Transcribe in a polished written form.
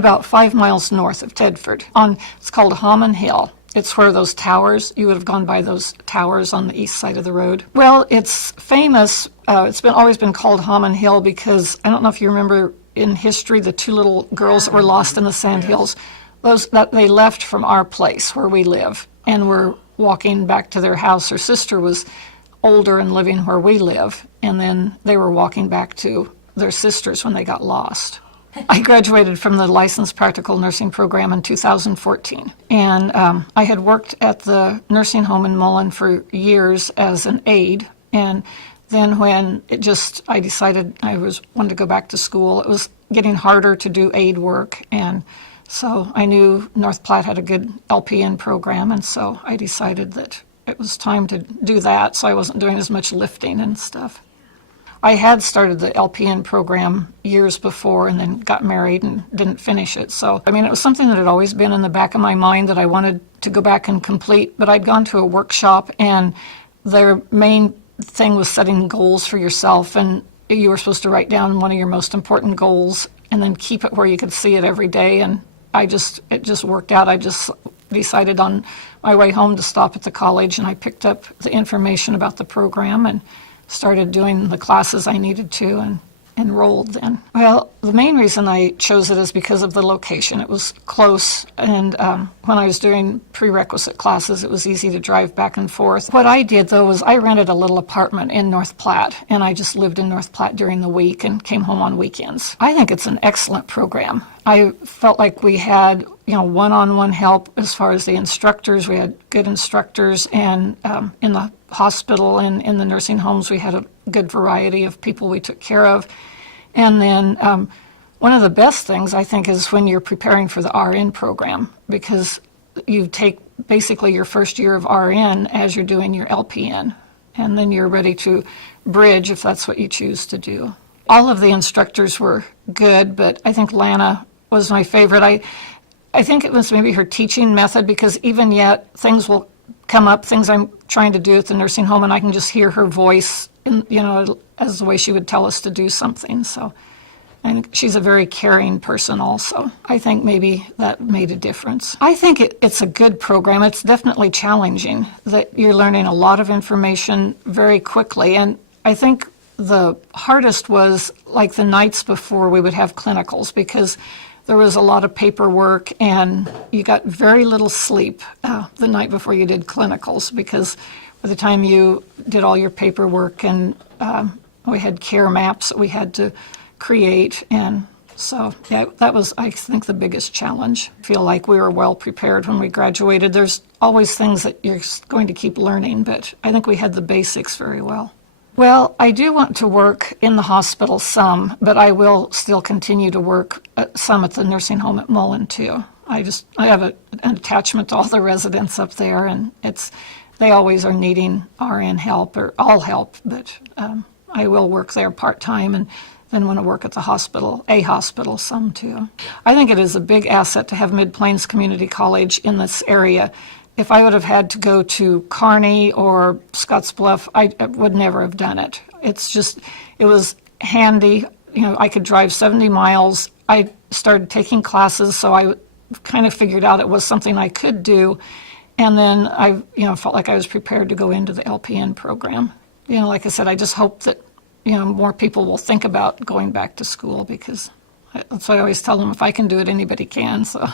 about 5 miles north of Tedford. It's called Hammond Hill. It's where those towers, you would have gone by those towers on the east side of the road. Well, it's famous. It's always been called Hammond Hill because I don't know if you remember in history the 2 little girls that were lost in the sand hills. Those that they left from our place where we live and were walking back to their house. Her sister was older and living where we live, and then they were walking back to their sisters when they got lost. I graduated from the licensed practical nursing program in 2014, and I had worked at the nursing home in Mullen for years as an aide, and then when I decided I wanted to go back to school, it was getting harder to do aide work, and so I knew North Platte had a good LPN program, and so I decided that it was time to do that, so I wasn't doing as much lifting and stuff. I had started the LPN program years before and then got married and didn't finish it. So, it was something that had always been in the back of my mind that I wanted to go back and complete, but I'd gone to a workshop and their main thing was setting goals for yourself, and you were supposed to write down one of your most important goals and then keep it where you could see it every day, and it just worked out. I just decided on my way home to stop at the college, and I picked up the information about the program and started doing the classes I needed to and enrolled then. Well, the main reason I chose it is because of the location. It was close, and when I was doing prerequisite classes, it was easy to drive back and forth. What I did, though, was I rented a little apartment in North Platte, and I just lived in North Platte during the week and came home on weekends. I think it's an excellent program. I felt like we had, one-on-one help as far as the instructors. We had good instructors, and in the hospital and in the nursing homes, we had a good variety of people we took care of. And then one of the best things, I think, is when you're preparing for the RN program, because you take basically your first year of RN as you're doing your LPN, and then you're ready to bridge if that's what you choose to do. All of the instructors were good, but I think Lana was my favorite. I think it was maybe her teaching method, because even yet things will come up, things I'm trying to do at the nursing home, and I can just hear her voice, as the way she would tell us to do something. So, and she's a very caring person also. I think maybe that made a difference. I think it's a good program. It's definitely challenging, that you're learning a lot of information very quickly. And I think the hardest was like the nights before we would have clinicals, because there was a lot of paperwork and you got very little sleep the night before you did clinicals, because by the time you did all your paperwork, and we had care maps that we had to create. And so, yeah, that was, I think, the biggest challenge. I feel like we were well prepared when we graduated. There's always things that you're going to keep learning, but I think we had the basics very well. Well, I do want to work in the hospital some, but I will still continue to work some at the nursing home at Mullen too. I have an attachment to all the residents up there, and they always are needing RN help or all help, but I will work there part-time and then want to work at the hospital some too. I think it is a big asset to have Mid-Plains Community College in this area. If I would have had to go to Kearney or Scottsbluff, I would never have done it. It was handy. I could drive 70 miles. I started taking classes, so I kind of figured out it was something I could do. And then I, felt like I was prepared to go into the LPN program. Like I said, I just hope that, more people will think about going back to school, because that's what I always tell them. If I can do it, anybody can. So.